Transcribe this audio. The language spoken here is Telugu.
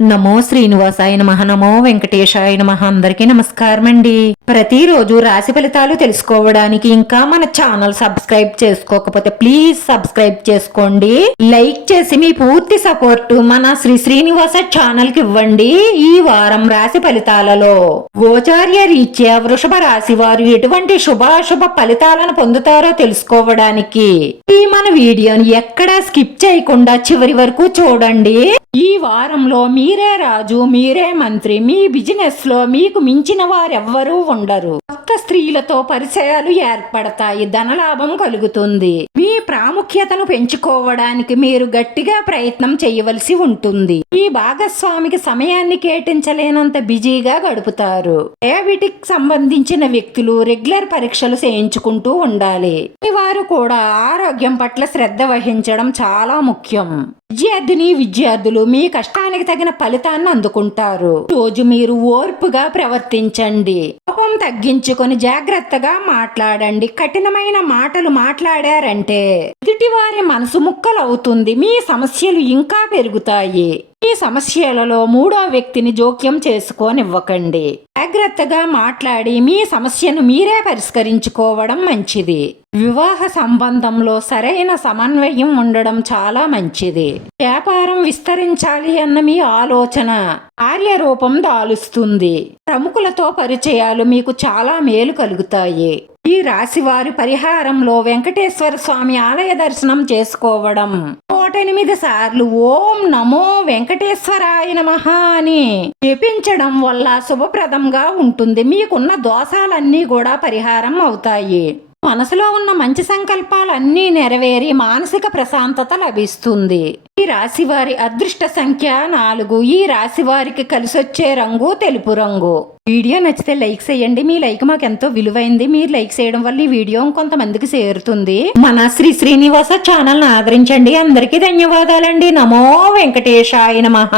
నమో శ్రీనివాసాయ నమః, నమో వెంకటేశాయ నమః. అందరికీ నమస్కారం అండి. ప్రతిరోజు రాశి ఫలితాలు తెలుసుకోవడానికి ఇంకా మన ఛానల్ సబ్స్క్రైబ్ చేసుకోకపోతే ప్లీజ్ సబ్స్క్రైబ్ చేసుకోండి. లైక్ చేసి మీ పూర్తి సపోర్ట్ మన శ్రీనివాస ఛానల్ కి ఇవ్వండి. ఈ వారం రాశి ఫలితాలలో గోచార్య రీత్యా వృషభ రాశి వారు ఎటువంటి శుభాశుభ ఫలితాలను పొందుతారో తెలుసుకోవడానికి ఈ మన వీడియోని ఎక్కడా స్కిప్ చేయకుండా చివరి వరకు చూడండి. ఈ వారంలో మీరే రాజు, మీరే మంత్రి. మీ బిజినెస్ లో మీకు మించిన వారెవ్వరూ ఉండరు. కొత్త స్త్రీలతో పరిచయాలు ఏర్పడతాయి. ధనలాభం కలుగుతుంది. మీ ప్రాముఖ్యతను పెంచుకోవడానికి మీరు గట్టిగా ప్రయత్నం చేయవలసి ఉంటుంది. మీ భాగస్వామికి సమయాన్ని కేటాయించలేనంత బిజీగా గడుపుతారు. డయాబెటిక్ సంబంధించిన వ్యక్తులు రెగ్యులర్ పరీక్షలు చేయించుకుంటూ ఉండాలి. వారు కూడా ఆరోగ్యం పట్ల శ్రద్ధ వహించడం చాలా ముఖ్యం. విద్యార్థులు మీ కష్టానికి తగిన ఫలితాన్ని అందుకుంటారు. రోజు మీరు ఓర్పుగా ప్రవర్తించండి. కోపం తగ్గించుకొని జాగ్రత్తగా మాట్లాడండి. కఠినమైన మాటలు మాట్లాడారంటే ఎదుటివారి మనసు ముక్కలవుతుంది. మీ సమస్యలు ఇంకా పెరుగుతాయి. ఈ సమస్యలలో మూడో వ్యక్తిని జోక్యం చేసుకోనివ్వకండి. జాగ్రత్తగా మాట్లాడి మీ సమస్యను మీరే పరిష్కరించుకోవడం మంచిది. వివాహ సంబంధంలో సరైన సమన్వయం ఉండడం చాలా మంచిది. వ్యాపారం విస్తరించాలి అన్న మీ ఆలోచన కార్యరూపం దాలుస్తుంది. ప్రముఖులతో పరిచయాలు మీకు చాలా మేలు కలుగుతాయి. ఈ రాశి వారి పరిహారంలో వెంకటేశ్వర స్వామి ఆలయ దర్శనం చేసుకోవడం, 108 సార్లు ఓం నమో వెంకటేశ్వరాయ నమః అని జపించడం వల్ల శుభప్రదంగా ఉంటుంది. మీకున్న దోషాలన్నీ కూడా పరిహారం అవుతాయి. మనసులో ఉన్న మంచి సంకల్పాలన్నీ నెరవేరి మానసిక ప్రశాంతత లభిస్తుంది. ఈ రాశి వారి అదృష్ట సంఖ్య 4. ఈ రాశి వారికి కలిసొచ్చే రంగు తెలుపు రంగు. వీడియో నచ్చితే లైక్ చేయండి. మీ లైక్ మాకు ఎంతో విలువైంది. మీరు లైక్ చేయడం వల్ల ఈ వీడియో కొంతమందికి చేరుతుంది. మన శ్రీనివాస ఛానల్ ని ఆదరించండి. అందరికీ ధన్యవాదాలండి. నమో వెంకటేశాయ నమః.